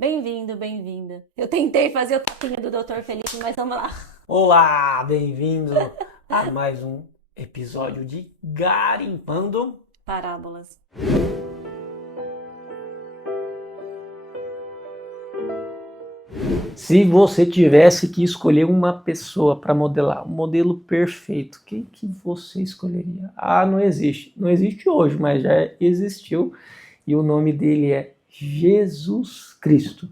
Bem-vindo, bem-vinda. Eu tentei fazer o tapinha do Dr. Felipe, mas vamos lá. Olá, bem-vindo a mais um episódio de Garimpando. Parábolas. Se você tivesse que escolher uma pessoa para modelar, um modelo perfeito, quem que você escolheria? Ah, não existe. Não existe hoje, mas já existiu e o nome dele é Jesus Cristo.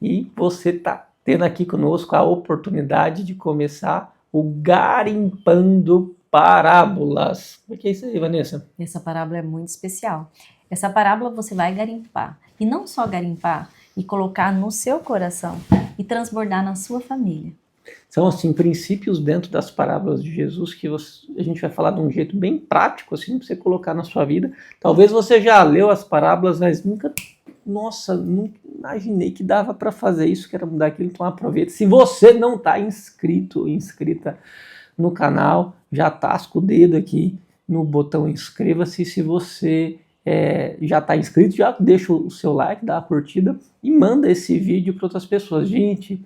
E você está tendo aqui conosco a oportunidade de começar o Garimpando Parábolas. O que é isso aí, Vanessa? Essa parábola é muito especial. Essa parábola você vai garimpar. E não só garimpar e colocar no seu coração e transbordar na sua família. São, assim, princípios dentro das parábolas de Jesus que a gente vai falar de um jeito bem prático, assim, para você colocar na sua vida. Talvez você já leu as parábolas, mas nunca imaginei que dava para fazer isso, que era mudar aquilo, então aproveita. Se você não está inscrito ou inscrita no canal, já tasca o dedo aqui no botão inscreva-se. Se você já está inscrito, já deixa o seu like, dá a curtida e manda esse vídeo para outras pessoas. Gente,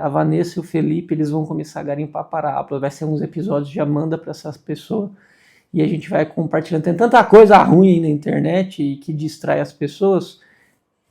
a Vanessa e o Felipe, eles vão começar a garimpar parábola, vai ser uns episódios, já manda para essas pessoas e a gente vai compartilhando. Tem tanta coisa ruim aí na internet e que distrai as pessoas.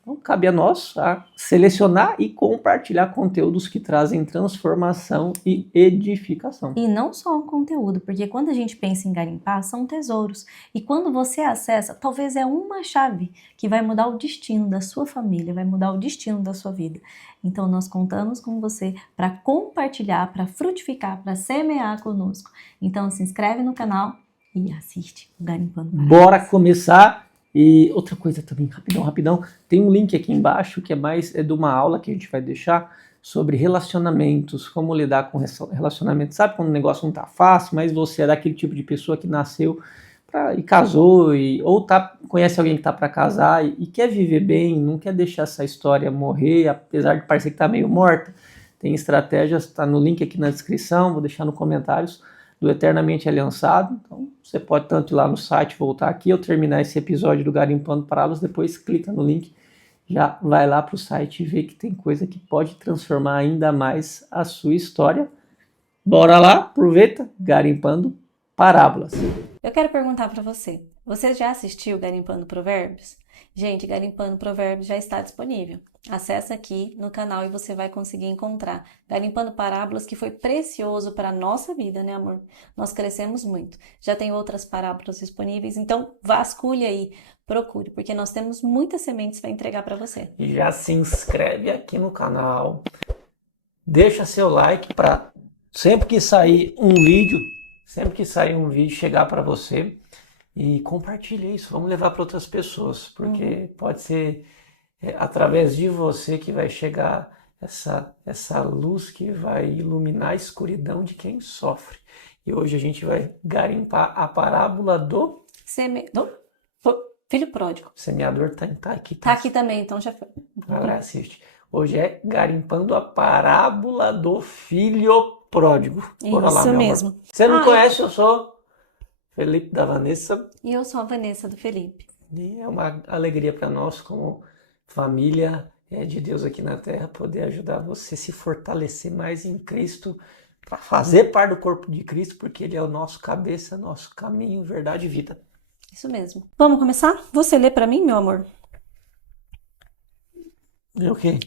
Então, cabe a nós a selecionar e compartilhar conteúdos que trazem transformação e edificação. E não só o conteúdo, porque quando a gente pensa em garimpar, são tesouros. E quando você acessa, talvez é uma chave que vai mudar o destino da sua família, vai mudar o destino da sua vida. Então nós contamos com você para compartilhar, para frutificar, para semear conosco. Então se inscreve no canal e assiste o Garimpando Parábolas. Bora começar. E outra coisa também, rapidão, tem um link aqui embaixo que é de uma aula que a gente vai deixar sobre relacionamentos, como lidar com relacionamentos. Sabe quando o negócio não tá fácil, mas você é daquele tipo de pessoa que nasceu e casou, ou conhece alguém que tá para casar e quer viver bem, não quer deixar essa história morrer, apesar de parecer que tá meio morta. Tem estratégias, tá no link aqui na descrição, vou deixar nos comentários, do Eternamente Aliançado. Então você pode tanto ir lá no site, voltar aqui, ou terminar esse episódio do Garimpando Parábolas, depois clica no link, já vai lá para o site e vê que tem coisa que pode transformar ainda mais a sua história. Bora lá, aproveita, Garimpando Parábolas. Eu quero perguntar para você. Você já assistiu Garimpando Provérbios? Gente, Garimpando Provérbios já está disponível. Acesse aqui no canal e você vai conseguir encontrar Garimpando Parábolas, que foi precioso para a nossa vida, né, amor? Nós crescemos muito. Já tem outras parábolas disponíveis, então vasculhe aí, procure, porque nós temos muitas sementes para entregar para você. E já se inscreve aqui no canal, deixa seu like para sempre que sair um vídeo chegar para você, e compartilha isso, vamos levar para outras pessoas, porque pode ser através de você que vai chegar essa luz que vai iluminar a escuridão de quem sofre. E hoje a gente vai garimpar a parábola do Filho pródigo. semeador. Tá aqui. Tá aqui também, então já foi. Agora assiste. Hoje é garimpando a parábola do filho pródigo. Bora lá, Isso meu mesmo. amor. Você me conhece, eu sou Felipe da Vanessa. E eu sou a Vanessa do Felipe. E é uma alegria para nós, como família de Deus aqui na Terra, poder ajudar você a se fortalecer mais em Cristo, para fazer parte do corpo de Cristo, porque Ele é o nosso cabeça, nosso caminho, verdade e vida. Isso mesmo. Vamos começar? Você lê para mim, meu amor? E o quê?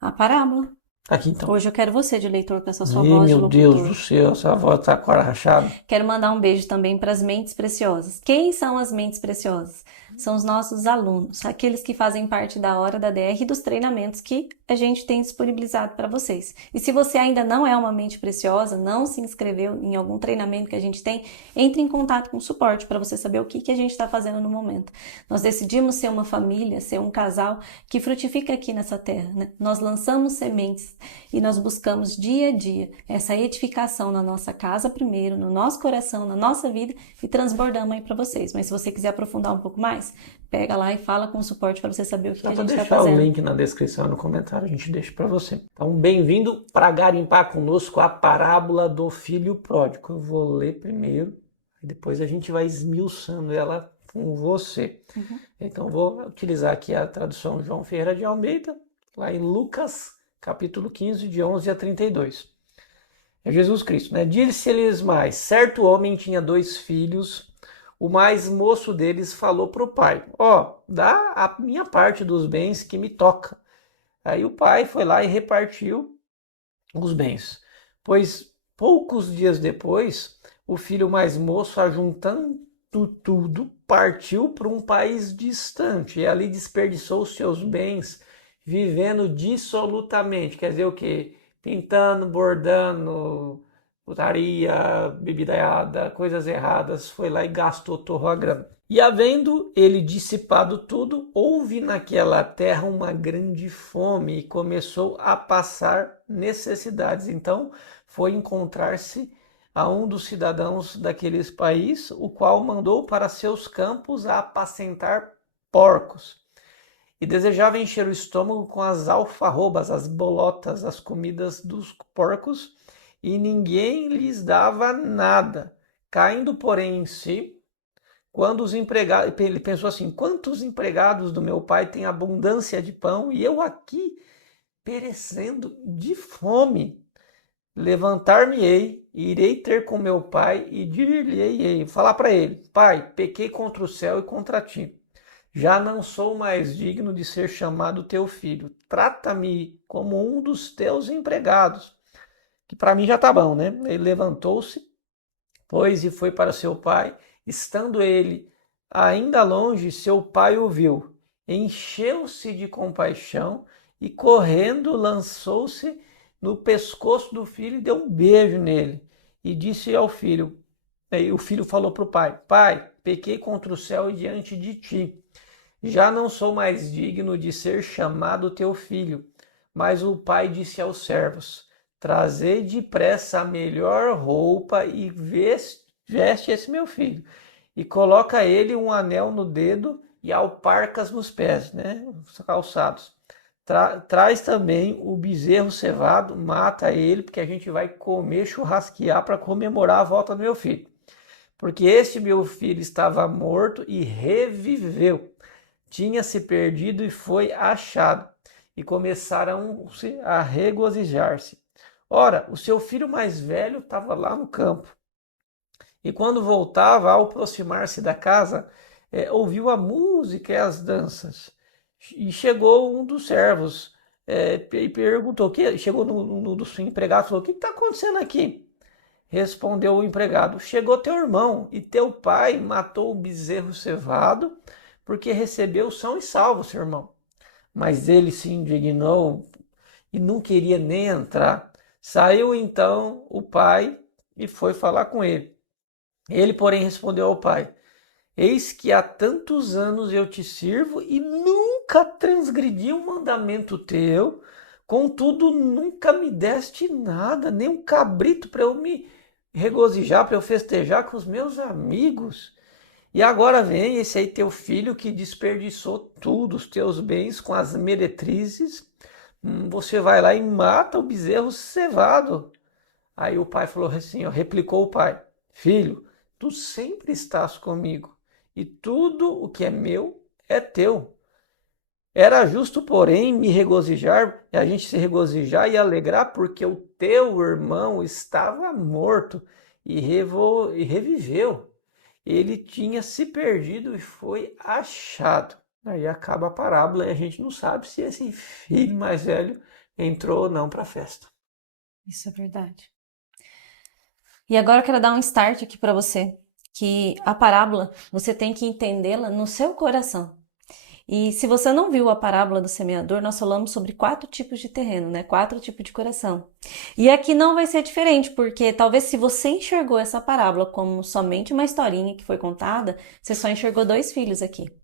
A parábola. Aqui então. Hoje eu quero você de leitor com essa sua Ih, voz de meu locutor. Deus do céu, essa voz tá com a rachada. Quero mandar um beijo também para as mentes preciosas. Quem são as mentes preciosas? São os nossos alunos, aqueles que fazem parte da Hora da DR e dos treinamentos que a gente tem disponibilizado para vocês. E se você ainda não é uma mente preciosa, não se inscreveu em algum treinamento que a gente tem, entre em contato com o suporte para você saber o que a gente está fazendo no momento. Nós decidimos ser uma família, ser um casal que frutifica aqui nessa terra, né? Nós lançamos sementes e nós buscamos dia a dia essa edificação na nossa casa primeiro, no nosso coração, na nossa vida, e transbordamos aí para vocês. Mas se você quiser aprofundar um pouco mais, pega lá e fala com o suporte para você saber o que a gente está fazendo. Deixar o link na descrição, no comentário, a gente deixa para você. Então, bem-vindo para garimpar conosco a parábola do filho pródigo. Eu vou ler primeiro, e depois a gente vai esmiuçando ela com você. Então, vou utilizar aqui a tradução João Ferreira de Almeida, lá em Lucas, capítulo 15, de 11 a 32. É Jesus Cristo, né? Disse-lhes mais: certo homem tinha 2 filhos. O mais moço deles falou para o pai: dá a minha parte dos bens que me toca. Aí o pai foi lá e repartiu os bens. Pois poucos dias depois, o filho mais moço, ajuntando tudo, partiu para um país distante e ali desperdiçou os seus bens vivendo dissolutamente. Quer dizer o quê? Pintando, bordando, putaria, bebidaiada, coisas erradas, foi lá e gastou, torrou a grana. E havendo ele dissipado tudo, houve naquela terra uma grande fome e começou a passar necessidades. Então foi encontrar-se a um dos cidadãos daqueles país, o qual mandou para seus campos a apacentar porcos. E desejava encher o estômago com as alfarrobas, as bolotas, as comidas dos porcos, e ninguém lhes dava nada. Caindo, porém, em si, quando os empregados, ele pensou assim: quantos empregados do meu pai têm abundância de pão e eu aqui perecendo de fome? Levantar-me-ei, irei ter com meu pai e dir-lhe-ei, falar para ele: pai, pequei contra o céu e contra ti. Já não sou mais digno de ser chamado teu filho. Trata-me como um dos teus empregados. Que para mim já tá bom, né? Ele levantou-se, pois, e foi para seu pai. Estando ele ainda longe, seu pai o viu. Encheu-se de compaixão e, correndo, lançou-se no pescoço do filho e deu um beijo nele. E disse ao filho, e o filho falou para o pai: pai, pequei contra o céu e diante de ti. Já não sou mais digno de ser chamado teu filho. Mas o pai disse aos servos: trazei depressa a melhor roupa e veste esse meu filho. E coloca a ele um anel no dedo e alparcas nos pés, né? Os calçados. Traz também o bezerro cevado, mata ele, porque a gente vai comer, churrasquear para comemorar a volta do meu filho. Porque este meu filho estava morto e reviveu. Tinha se perdido e foi achado. E começaram a regozijar-se. Ora, o seu filho mais velho estava lá no campo. E quando voltava, ao aproximar-se da casa, ouviu a música e as danças. E chegou um dos servos e perguntou: chegou no do seu empregado e falou: o que está acontecendo aqui? Respondeu o empregado: chegou teu irmão e teu pai matou o bezerro cevado, porque recebeu são e salvo seu irmão. Mas ele se indignou e não queria nem entrar. Saiu então o pai e foi falar com ele. Ele, porém, respondeu ao pai: eis que há tantos anos eu te sirvo e nunca transgredi um mandamento teu, contudo nunca me deste nada, nem um cabrito para eu me regozijar, para eu festejar com os meus amigos. E agora vem esse aí teu filho que desperdiçou tudo, os teus bens com as meretrizes. Você vai lá e mata o bezerro cevado. Aí o pai falou assim, replicou o pai: filho, tu sempre estás comigo e tudo o que é meu é teu. Era justo, porém, me regozijar, e a gente se regozijar e alegrar, porque o teu irmão estava morto e reviveu. Ele tinha se perdido e foi achado. Aí acaba a parábola e a gente não sabe se esse filho mais velho entrou ou não para a festa. Isso é verdade. E agora eu quero dar um start aqui para você, que a parábola você tem que entendê-la no seu coração. E se você não viu a parábola do semeador, nós falamos sobre 4 tipos de terreno, né? 4 tipos de coração. E aqui não vai ser diferente, porque talvez se você enxergou essa parábola como somente uma historinha que foi contada, você só enxergou 2 filhos aqui.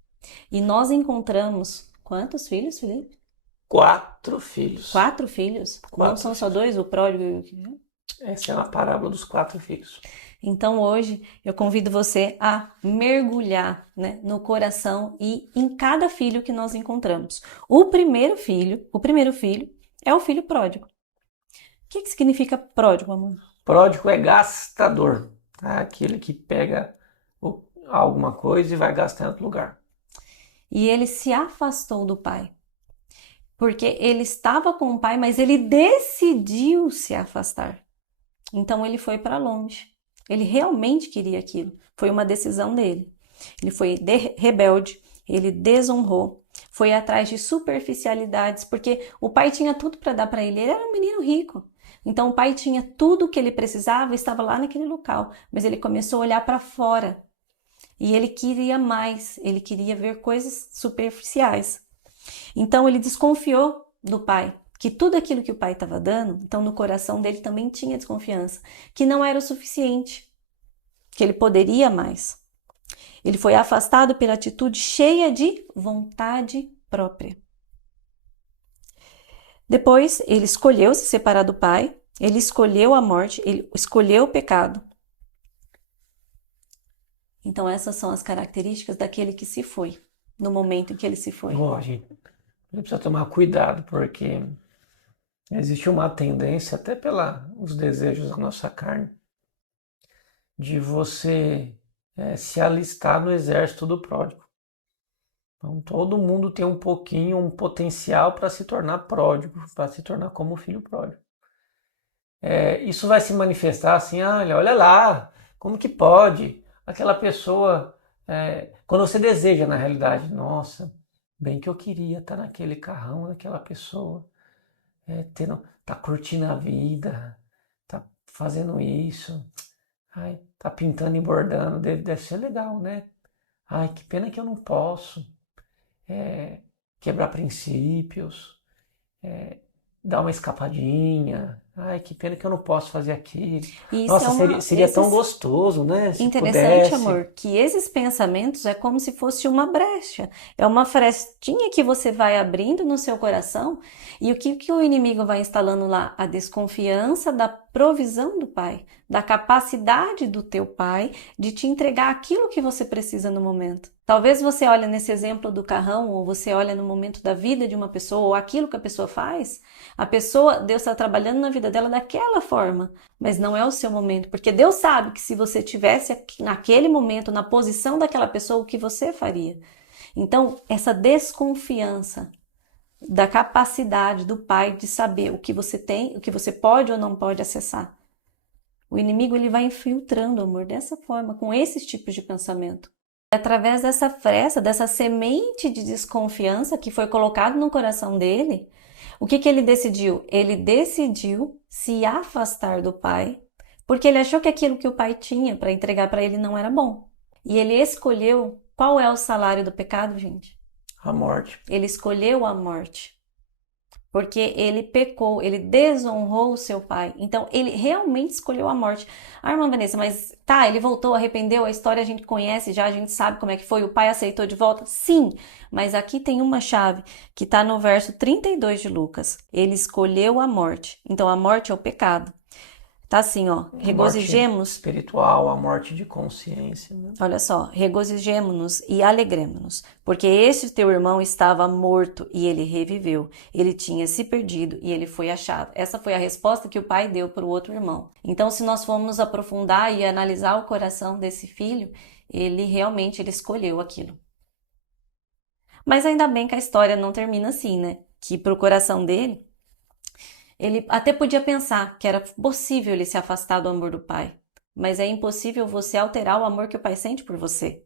E nós encontramos quantos filhos, Felipe? 4 filhos. 4 filhos? Não são só 2, o pródigo e o... Essa é uma parábola dos 4 filhos. Então hoje eu convido você a mergulhar, né, no coração e em cada filho que nós encontramos. O primeiro filho é o filho pródigo. O que significa pródigo, amor? Pródigo é gastador, tá? Aquele que pega alguma coisa e vai gastar em outro lugar. E ele se afastou do pai. Porque ele estava com o pai, mas ele decidiu se afastar. Então ele foi para longe. Ele realmente queria aquilo. Foi uma decisão dele. Ele foi rebelde, ele desonrou, foi atrás de superficialidades, porque o pai tinha tudo para dar para ele. Ele era um menino rico. Então o pai tinha tudo o que ele precisava, estava lá naquele local, mas ele começou a olhar para fora. E ele queria mais, ele queria ver coisas superficiais. Então ele desconfiou do pai, que tudo aquilo que o pai estava dando, então no coração dele também tinha desconfiança, que não era o suficiente, que ele poderia mais. Ele foi afastado pela atitude cheia de vontade própria. Depois, ele escolheu se separar do pai, ele escolheu a morte, ele escolheu o pecado. Então, essas são as características daquele que se foi, no momento em que ele se foi. Gente, precisa tomar cuidado, porque existe uma tendência, até pelos desejos da nossa carne, de você se alistar no exército do pródigo. Então, todo mundo tem um potencial para se tornar pródigo, para se tornar como o filho pródigo. Isso vai se manifestar assim, olha lá, como que pode? Aquela pessoa, quando você deseja, na realidade, nossa, bem que eu queria estar naquele carrão daquela pessoa, tá curtindo a vida, tá fazendo isso, tá pintando e bordando, deve ser legal, né? Que pena que eu não posso quebrar princípios, dar uma escapadinha. Que pena que eu não posso fazer aquilo. Nossa, seria tão gostoso, né? Se interessante, pudesse. amor, que esses pensamentos é como se fosse uma brecha. É uma frestinha que você vai abrindo no seu coração. E o que o inimigo vai instalando lá? A desconfiança da provisão do pai, da capacidade do teu pai de te entregar aquilo que você precisa no momento. Talvez você olhe nesse exemplo do carrão, ou você olha no momento da vida de uma pessoa, ou aquilo que a pessoa faz. A pessoa, Deus está trabalhando na vida dela daquela forma, mas não é o seu momento, porque Deus sabe que se você tivesse naquele momento, na posição daquela pessoa, o que você faria. Então, essa desconfiança da capacidade do pai de saber o que você tem, o que você pode ou não pode acessar. O inimigo ele vai infiltrando o amor dessa forma, com esses tipos de pensamento. Através dessa fresta, dessa semente de desconfiança que foi colocado no coração dele, o que ele decidiu? Ele decidiu se afastar do pai, porque ele achou que aquilo que o pai tinha para entregar para ele não era bom. E ele escolheu, qual é o salário do pecado, gente? A morte. Ele escolheu a morte. Porque ele pecou, ele desonrou o seu pai. Então, ele realmente escolheu a morte. Irmã Vanessa, mas ele voltou, arrependeu, a história a gente conhece já, a gente sabe como é que foi, o pai aceitou de volta? Sim, mas aqui tem uma chave que está no verso 32 de Lucas. Ele escolheu a morte. Então, a morte é o pecado. Tá assim, regozijemos. Espiritual, a morte de consciência. Né? Olha só, regozijemo-nos e alegremos-nos, porque este teu irmão estava morto e ele reviveu. Ele tinha se perdido e ele foi achado. Essa foi a resposta que o pai deu para o outro irmão. Então, se nós formos aprofundar e analisar o coração desse filho, ele realmente escolheu aquilo. Mas ainda bem que a história não termina assim, né? Que para o coração dele, ele até podia pensar que era possível ele se afastar do amor do pai, mas é impossível você alterar o amor que o pai sente por você.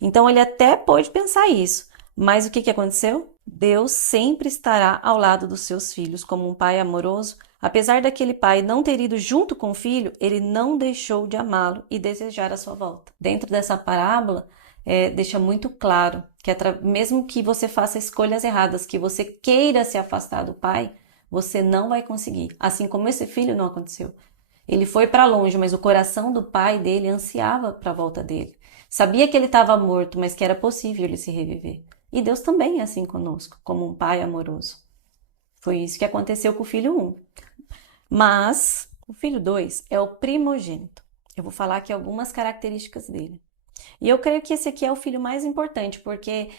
Então ele até pôde pensar isso, mas o que aconteceu? Deus sempre estará ao lado dos seus filhos como um pai amoroso. Apesar daquele pai não ter ido junto com o filho, ele não deixou de amá-lo e desejar a sua volta. Dentro dessa parábola, deixa muito claro que mesmo que você faça escolhas erradas, que você queira se afastar do pai, você não vai conseguir. Assim como esse filho não aconteceu. Ele foi para longe, mas o coração do pai dele ansiava para a volta dele. Sabia que ele estava morto, mas que era possível ele se reviver. E Deus também é assim conosco, como um pai amoroso. Foi isso que aconteceu com o filho 1. Mas o filho 2 é o primogênito. Eu vou falar aqui algumas características dele. E eu creio que esse aqui é o filho mais importante, porque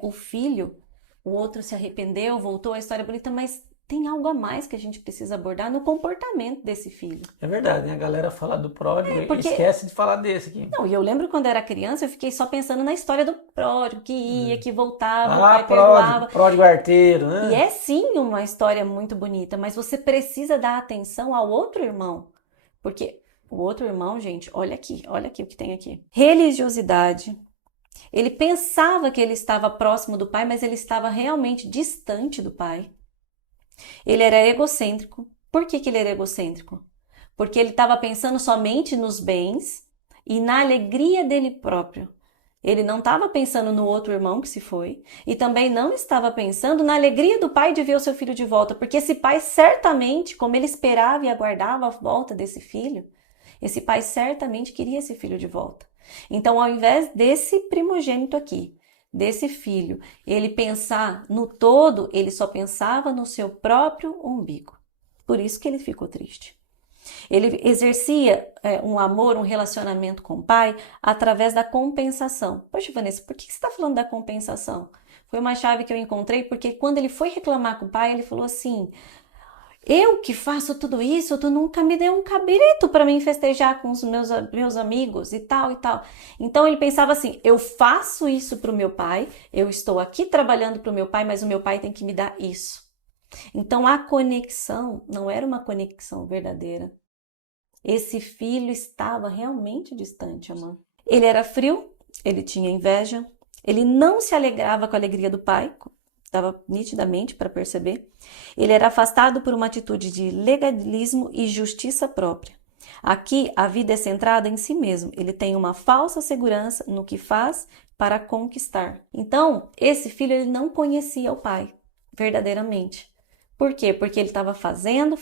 o filho, o outro se arrependeu, voltou, a história bonita, mas tem algo a mais que a gente precisa abordar no comportamento desse filho. É verdade, né? A galera fala do pródigo e porque- esquece de falar desse aqui. Não, e eu lembro quando eu era criança, eu fiquei só pensando na história do pródigo, que ia, que voltava, o pai perdoava. Pródigo arteiro, né? E é sim uma história muito bonita, mas você precisa dar atenção ao outro irmão. Porque o outro irmão, gente, olha aqui o que tem aqui. Religiosidade. Ele pensava que ele estava próximo do pai, mas ele estava realmente distante do pai. Ele era egocêntrico. Por que ele era egocêntrico? Porque ele estava pensando somente nos bens e na alegria dele próprio. Ele não estava pensando no outro irmão que se foi e também não estava pensando na alegria do pai de ver o seu filho de volta, porque esse pai certamente, como ele esperava e aguardava a volta desse filho, esse pai certamente queria esse filho de volta. Então, ao invés desse primogênito aqui, desse filho, ele pensar no todo, ele só pensava no seu próprio umbigo. Por isso que ele ficou triste. Ele exercia um amor, um relacionamento com o pai através da compensação. Poxa, Vanessa, por que você está falando da compensação? Foi uma chave que eu encontrei, porque quando ele foi reclamar com o pai, ele falou assim: eu que faço tudo isso, tu nunca me deu um cabrito para mim festejar com os meus amigos e tal e tal. Então ele pensava assim: eu faço isso para o meu pai, eu estou aqui trabalhando para o meu pai, mas o meu pai tem que me dar isso. Então a conexão não era uma conexão verdadeira. Esse filho estava realmente distante, amor. Ele era frio, ele tinha inveja, ele não se alegrava com a alegria do pai, dava nitidamente para perceber. Ele era afastado por uma atitude de legalismo e justiça própria. Aqui a vida é centrada em si mesmo. Ele tem uma falsa segurança no que faz para conquistar. Então, esse filho ele não conhecia o pai verdadeiramente. Por quê? Porque ele estava fazendo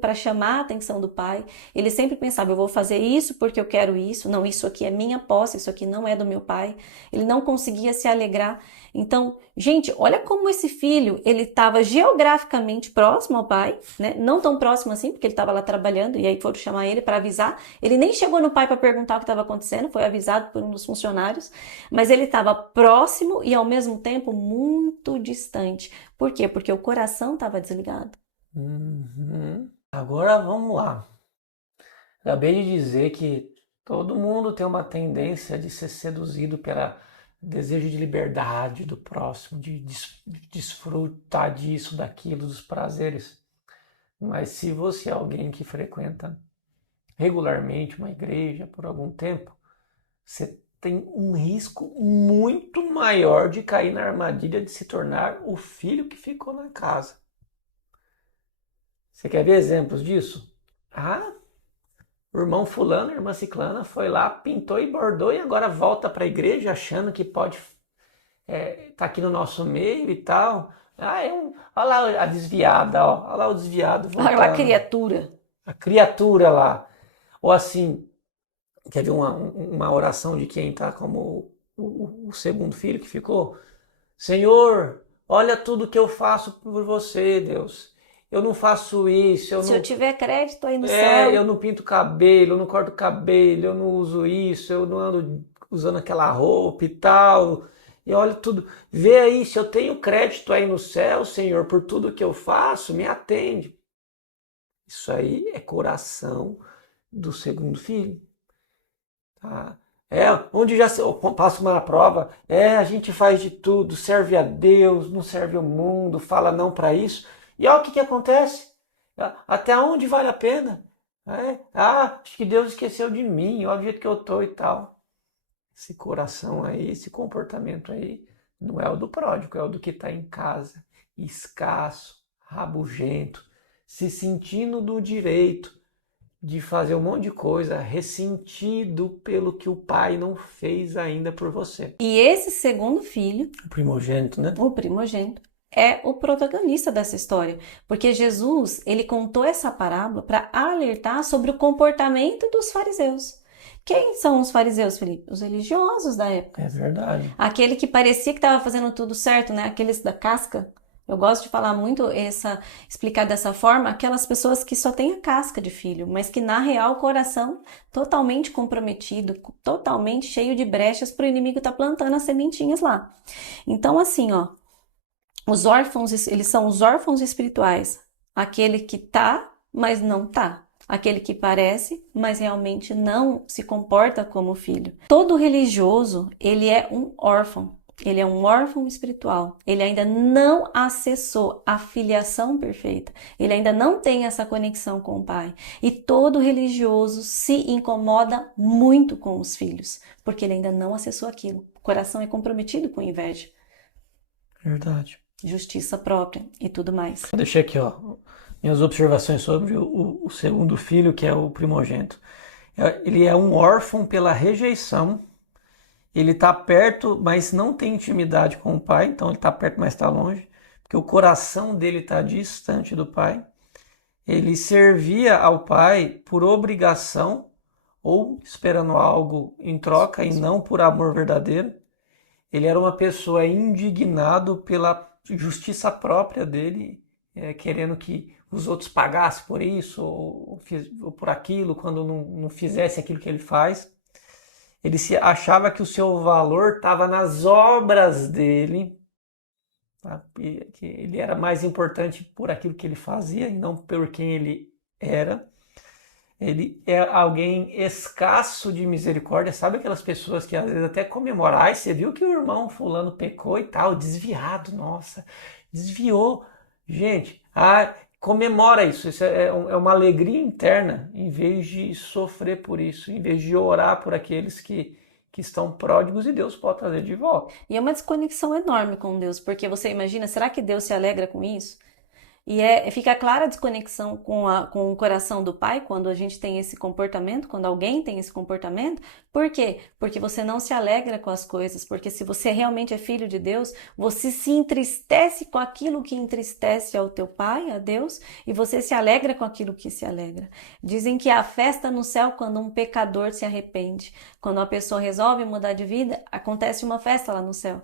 para chamar a atenção do pai. Ele sempre pensava: eu vou fazer isso porque eu quero isso. Não, isso aqui é minha posse, isso aqui não é do meu pai. Ele não conseguia se alegrar. Então, gente, olha como esse filho, ele estava geograficamente próximo ao pai, né? Não tão próximo assim, porque ele estava lá trabalhando e aí foram chamar ele para avisar. Ele nem chegou no pai para perguntar o que estava acontecendo, foi avisado por um dos funcionários, mas ele estava próximo e ao mesmo tempo muito distante. Por quê? Porque o coração estava desligado. Agora vamos lá. Acabei de dizer que todo mundo tem uma tendência de ser seduzido pelo desejo de liberdade do próximo, de desfrutar disso, daquilo, dos prazeres. Mas se você é alguém que frequenta regularmente uma igreja por algum tempo, você tem um risco muito maior de cair na armadilha de se tornar o filho que ficou na casa. Você quer ver exemplos disso? O irmão fulano, a irmã ciclana foi lá, pintou e bordou e agora volta para a igreja achando que pode tá aqui no nosso meio e tal. Olha lá a desviada, ó. Olha lá o desviado voltando. Olha lá a criatura. A criatura lá. Ou assim, quer ver uma oração de quem está como o segundo filho que ficou? Senhor, olha tudo que eu faço por você, Deus. Eu não faço isso. Se eu tiver crédito aí no céu. Eu não pinto cabelo, eu não corto cabelo, eu não uso isso, eu não ando usando aquela roupa e tal. E olha tudo. Vê aí, se eu tenho crédito aí no céu, Senhor, por tudo que eu faço, me atende. Isso aí é coração do segundo filho. Tá? Onde já passa uma prova, a gente faz de tudo, serve a Deus, não serve o mundo, fala não para isso. E olha o que acontece. Até onde vale a pena? Acho que Deus esqueceu de mim, olha o jeito que eu tô e tal. Esse coração aí, esse comportamento aí, não é o do pródigo, é o do que está em casa, escasso, rabugento, se sentindo do direito de fazer um monte de coisa, ressentido pelo que o pai não fez ainda por você. E esse segundo filho, o primogênito, né? O primogênito é o protagonista dessa história, porque Jesus, ele contou essa parábola para alertar sobre o comportamento dos fariseus. Quem são os fariseus, Felipe? Os religiosos da época. É verdade. Aquele que parecia que estava fazendo tudo certo, né? Aqueles da casca. Eu gosto de falar muito explicar dessa forma, aquelas pessoas que só têm a casca de filho, mas que na real o coração totalmente comprometido, totalmente cheio de brechas para o inimigo estar plantando as sementinhas lá. Então assim, ó, Os órfãos, eles são os órfãos espirituais. Aquele que tá, mas não tá. Aquele que parece, mas realmente não se comporta como filho. Todo religioso, ele é um órfão. Ele é um órfão espiritual. Ele ainda não acessou a filiação perfeita. Ele ainda não tem essa conexão com o Pai. E todo religioso se incomoda muito com os filhos, porque ele ainda não acessou aquilo. O coração é comprometido com inveja, Verdade. justiça própria e tudo mais. Eu deixei aqui, ó, minhas observações sobre o segundo filho, que é o primogênito. Ele é um órfão pela rejeição. Ele está perto, mas não tem intimidade com o pai. Então ele está perto, mas está longe. Porque o coração dele está distante do pai. Ele servia ao pai por obrigação ou esperando algo em troca e não por amor verdadeiro. Ele era uma pessoa indignado pela justiça própria dele, querendo que os outros pagassem por isso ou por aquilo, quando não fizesse aquilo que ele faz. Ele achava que o seu valor estava nas obras dele, tá? Que ele era mais importante por aquilo que ele fazia e não por quem ele era. Ele é alguém escasso de misericórdia, sabe aquelas pessoas que às vezes até comemoram, ai, você viu que o irmão fulano pecou e tal, desviado, nossa, desviou. Gente, comemora isso, isso é uma alegria interna, em vez de sofrer por isso, em vez de orar por aqueles que estão pródigos e Deus pode trazer de volta. E é uma desconexão enorme com Deus, porque você imagina, será que Deus se alegra com isso? E fica clara a desconexão com o coração do pai quando a gente tem esse comportamento, quando alguém tem esse comportamento. Por quê? Porque você não se alegra com as coisas, porque se você realmente é filho de Deus, você se entristece com aquilo que entristece ao teu pai, a Deus, e você se alegra com aquilo que se alegra. Dizem que há festa no céu quando um pecador se arrepende. Quando uma pessoa resolve mudar de vida, acontece uma festa lá no céu.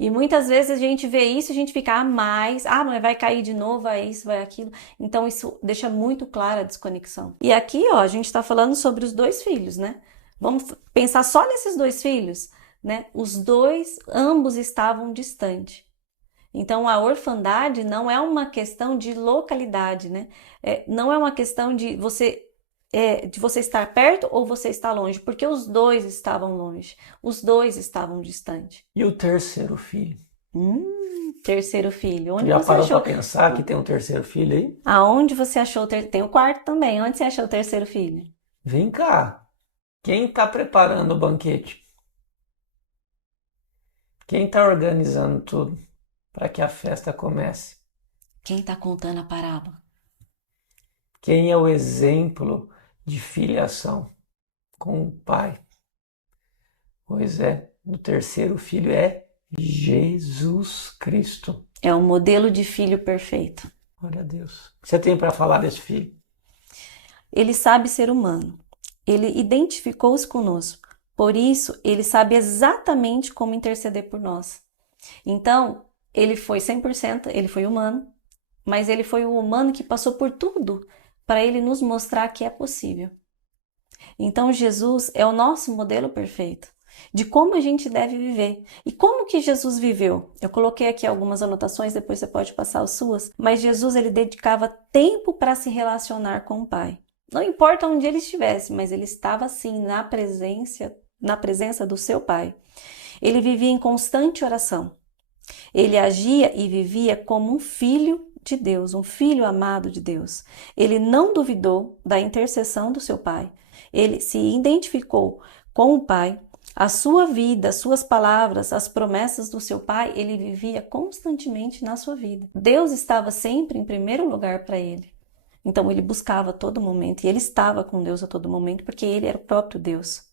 E muitas vezes a gente vê isso e a gente fica, mas vai cair de novo, vai isso, vai aquilo. Então isso deixa muito clara a desconexão. E aqui, ó, a gente está falando sobre os dois filhos, né? Vamos pensar só nesses dois filhos, né? Os dois, ambos estavam distantes. Então a orfandade não é uma questão de localidade, né? Não é uma questão de você estar perto ou você estar longe, porque os dois estavam longe, os dois estavam distantes. E o terceiro filho? Terceiro filho. Onde já você parou achou? para pensar que tem um terceiro filho aí? Aonde você achou? Tem o quarto também. Onde você achou o terceiro filho? Vem cá. Quem está preparando o banquete? Quem está organizando tudo para que a festa comece? Quem está contando a parábola? Quem é o exemplo de filiação com o pai? Pois é, o terceiro filho é Jesus Cristo. É um modelo de filho perfeito. Glória a Deus. O que você tem para falar desse filho? Ele sabe ser humano. Ele identificou-se conosco. Por isso, ele sabe exatamente como interceder por nós. Então, ele foi 100%, ele foi humano, mas ele foi o humano que passou por tudo para ele nos mostrar que é possível. Então, Jesus é o nosso modelo perfeito de como a gente deve viver. E como que Jesus viveu? Eu coloquei aqui algumas anotações, depois você pode passar as suas, mas Jesus, ele dedicava tempo para se relacionar com o Pai. Não importa onde ele estivesse, mas ele estava assim na presença do seu Pai. Ele vivia em constante oração. Ele agia e vivia como um filho de Deus, um filho amado de Deus. Ele não duvidou da intercessão do seu Pai. Ele se identificou com o Pai. A sua vida, as suas palavras, as promessas do seu Pai, ele vivia constantemente na sua vida. Deus estava sempre em primeiro lugar para ele. Então ele buscava a todo momento e ele estava com Deus a todo momento porque ele era o próprio Deus.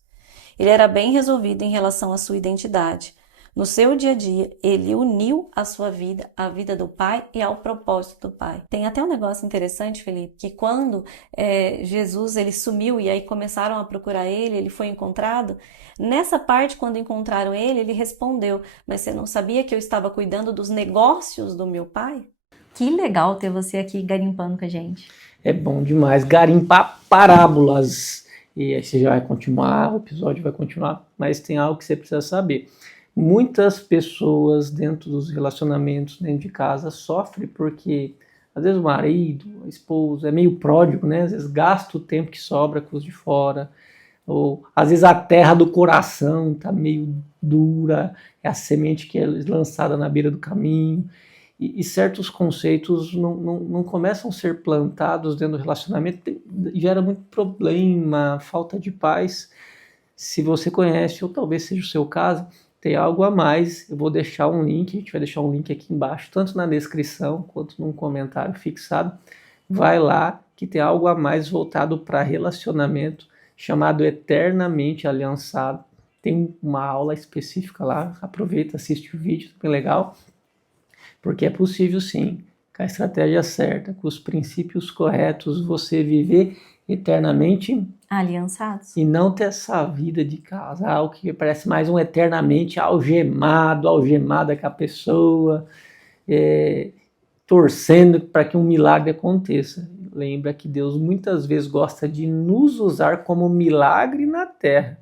Ele era bem resolvido em relação à sua identidade. No seu dia a dia, ele uniu a sua vida à vida do Pai e ao propósito do Pai. Tem até um negócio interessante, Felipe, que quando Jesus ele sumiu e aí começaram a procurar ele foi encontrado, nessa parte, quando encontraram ele respondeu, mas você não sabia que eu estava cuidando dos negócios do meu Pai? Que legal ter você aqui garimpando com a gente. É bom demais, garimpar parábolas. E aí você já vai continuar, o episódio vai continuar, mas tem algo que você precisa saber. Muitas pessoas dentro dos relacionamentos, dentro de casa, sofrem porque às vezes o marido, a esposa é meio pródigo, né? Às vezes gasta o tempo que sobra com os de fora, ou às vezes a terra do coração está meio dura, é a semente que é lançada na beira do caminho, e certos conceitos não começam a ser plantados dentro do relacionamento, gera muito problema, falta de paz. Se você conhece, ou talvez seja o seu caso, tem algo a mais, eu vou deixar um link, a gente vai deixar um link aqui embaixo, tanto na descrição quanto num comentário fixado. Vai lá, que tem algo a mais voltado para relacionamento, chamado Eternamente Aliançado. Tem uma aula específica lá, aproveita, assiste o vídeo, bem legal, porque é possível sim, com a estratégia certa, com os princípios corretos, você viver eternamente Aliançados. e não ter essa vida de casal que parece mais um eternamente algemada com a pessoa, torcendo para que um milagre aconteça. Lembra que Deus muitas vezes gosta de nos usar como milagre na terra.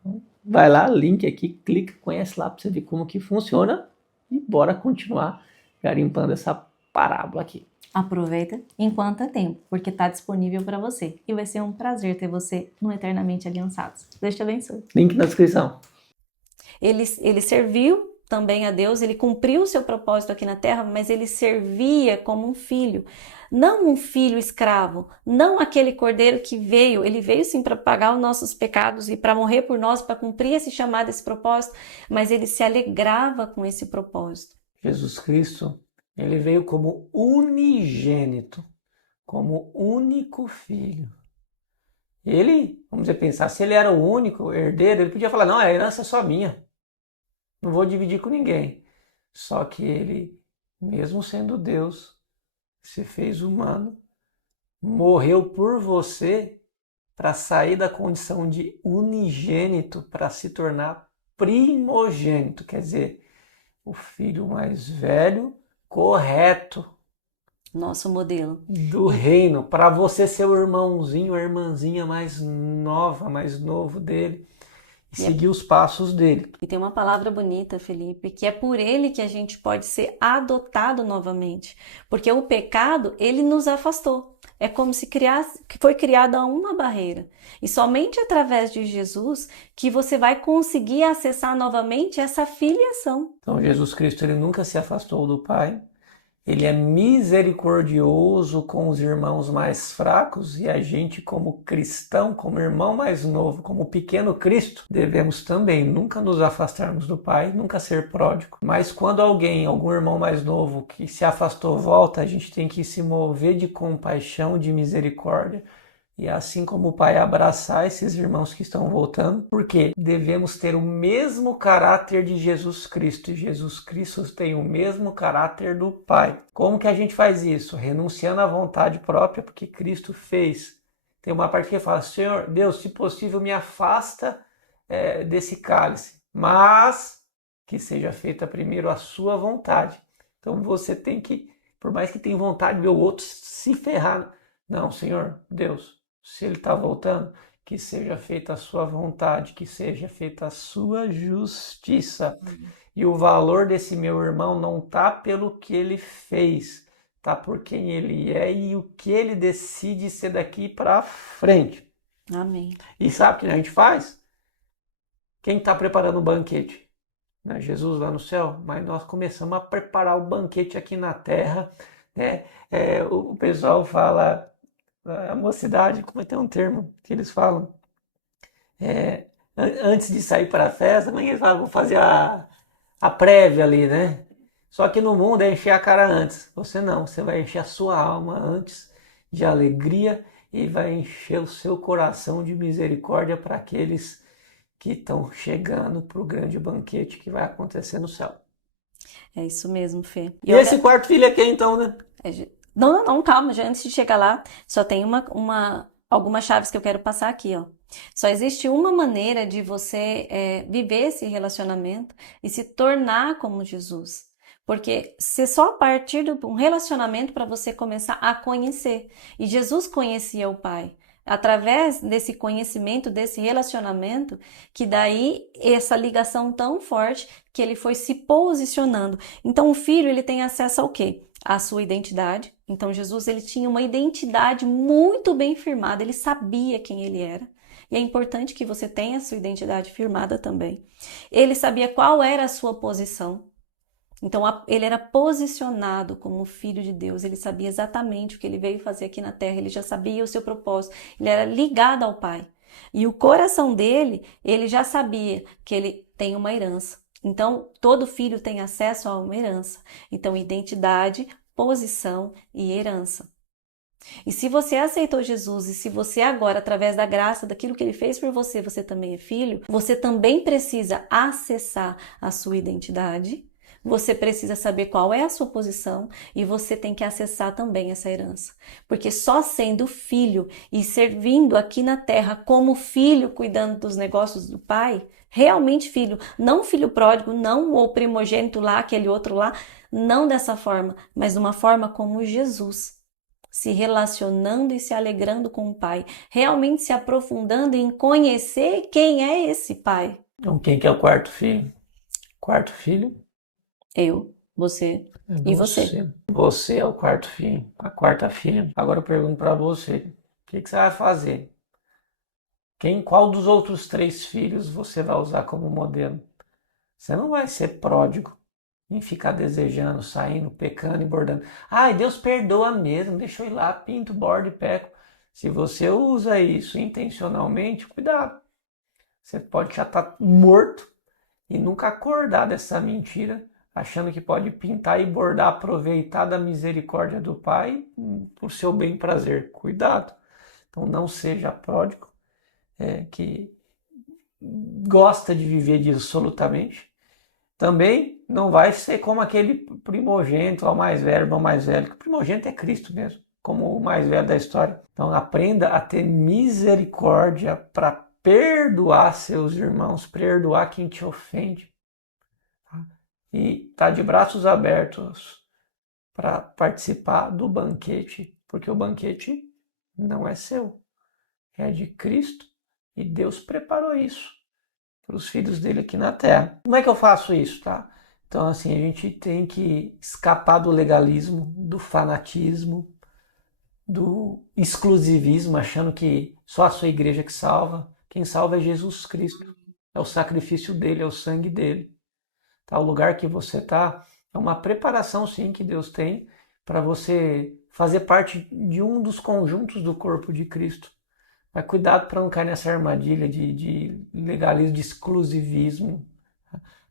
Então, vai lá, link aqui, clica, conhece lá para você ver como que funciona e bora continuar garimpando essa parábola aqui. Aproveita enquanto é tempo, porque está disponível para você. E vai ser um prazer ter você no Eternamente Aliançados. Deus te abençoe. Link na descrição. Ele serviu também a Deus, ele cumpriu o seu propósito aqui na terra, mas ele servia como um filho. Não um filho escravo, não aquele cordeiro que veio, ele veio sim para pagar os nossos pecados e para morrer por nós, para cumprir esse chamado, esse propósito, mas ele se alegrava com esse propósito. Jesus Cristo, ele veio como unigênito, como único filho. Ele, vamos dizer, pensar, se ele era o único herdeiro, ele podia falar, não, a herança é só minha, não vou dividir com ninguém. Só que ele, mesmo sendo Deus, se fez humano, morreu por você para sair da condição de unigênito para se tornar primogênito, quer dizer, o filho mais velho, correto, Nosso modelo. do reino, para você ser o irmãozinho, a irmãzinha mais nova, mais novo dele, e seguir os passos dele. E tem uma palavra bonita, Felipe, que é por ele que a gente pode ser adotado novamente. Porque o pecado, ele nos afastou. É como se foi criada uma barreira. E somente através de Jesus que você vai conseguir acessar novamente essa filiação. Então Jesus Cristo, ele nunca se afastou do Pai. Ele é misericordioso com os irmãos mais fracos e a gente, como cristão, como irmão mais novo, como pequeno Cristo, devemos também nunca nos afastarmos do Pai, nunca ser pródigo. Mas quando algum irmão mais novo que se afastou volta, a gente tem que se mover de compaixão, de misericórdia. E assim como o Pai abraçar esses irmãos que estão voltando, porque devemos ter o mesmo caráter de Jesus Cristo. E Jesus Cristo tem o mesmo caráter do Pai. Como que a gente faz isso? Renunciando à vontade própria, porque Cristo fez. Tem uma parte que fala, Senhor, Deus, se possível, me afasta desse cálice, mas que seja feita primeiro a sua vontade. Então você tem que, por mais que tenha vontade de ver o outro se ferrar, não, Senhor, Deus, se ele está voltando, que seja feita a sua vontade, que seja feita a sua justiça. E o valor desse meu irmão não está pelo que ele fez, está por quem ele é e o que ele decide ser daqui para frente. Amém. E sabe o que a gente faz? Quem está preparando o banquete? Não é Jesus lá no céu? Mas nós começamos a preparar o banquete aqui na terra, né? O pessoal fala... A mocidade, como é que tem um termo que eles falam? Antes de sair para a festa, como é que eles falam? Vou fazer a prévia ali, né? Só que no mundo é encher a cara antes. Você não, você vai encher a sua alma antes de alegria e vai encher o seu coração de misericórdia para aqueles que estão chegando para o grande banquete que vai acontecer no céu. É isso mesmo, Fê. E esse quarto filho é quem então, né? Não, calma, já antes de chegar lá, só tem algumas chaves que eu quero passar aqui, ó. Só existe uma maneira de você viver esse relacionamento e se tornar como Jesus. Porque se só a partir de um relacionamento para você começar a conhecer. E Jesus conhecia o Pai. Através desse conhecimento, desse relacionamento, que daí essa ligação tão forte que ele foi se posicionando. Então o filho, ele tem acesso ao quê? À sua identidade. Então Jesus, ele tinha uma identidade muito bem firmada, ele sabia quem ele era. E é importante que você tenha a sua identidade firmada também. Ele sabia qual era a sua posição. Então, ele era posicionado como filho de Deus, ele sabia exatamente o que ele veio fazer aqui na terra, ele já sabia o seu propósito, ele era ligado ao Pai. E o coração dele, ele já sabia que ele tem uma herança. Então, todo filho tem acesso a uma herança. Então, identidade, posição e herança. E se você aceitou Jesus e se você agora, através da graça, daquilo que ele fez por você, você também é filho, você também precisa acessar a sua identidade. Você precisa saber qual é a sua posição e você tem que acessar também essa herança. Porque só sendo filho e servindo aqui na terra como filho, cuidando dos negócios do pai, realmente filho, não filho pródigo, não o primogênito lá, aquele outro lá, não dessa forma, mas de uma forma como Jesus, se relacionando e se alegrando com o pai, realmente se aprofundando em conhecer quem é esse pai. Então, quem que é o quarto filho? Quarto filho? Eu, você e você. Você é o quarto filho, a quarta filha. Agora eu pergunto para você, o que você vai fazer? Qual dos outros 3 filhos você vai usar como modelo? Você não vai ser pródigo em ficar desejando, saindo, pecando e bordando. Ai, Deus perdoa mesmo, deixa eu ir lá, pinto, bordo e peco. Se você usa isso intencionalmente, cuidado. Você pode já estar morto e nunca acordar dessa mentira, achando que pode pintar e bordar, aproveitar da misericórdia do Pai por seu bem prazer. Cuidado. Então não seja pródigo, que gosta de viver dissolutamente. Também não vai ser como aquele primogênito, o mais velho, irmão mais velho, que o primogênito é Cristo mesmo, como o mais velho da história. Então aprenda a ter misericórdia para perdoar seus irmãos, perdoar quem te ofende. E tá de braços abertos para participar do banquete, porque o banquete não é seu, é de Cristo e Deus preparou isso para os filhos dele aqui na terra. Como é que eu faço isso, tá? Então, assim, a gente tem que escapar do legalismo, do fanatismo, do exclusivismo, achando que só a sua igreja que salva. Quem salva é Jesus Cristo, é o sacrifício dele, é o sangue dele. Tá? O lugar que você está é uma preparação, sim, que Deus tem para você fazer parte de um dos conjuntos do corpo de Cristo. Mas cuidado para não cair nessa armadilha de legalismo, de exclusivismo.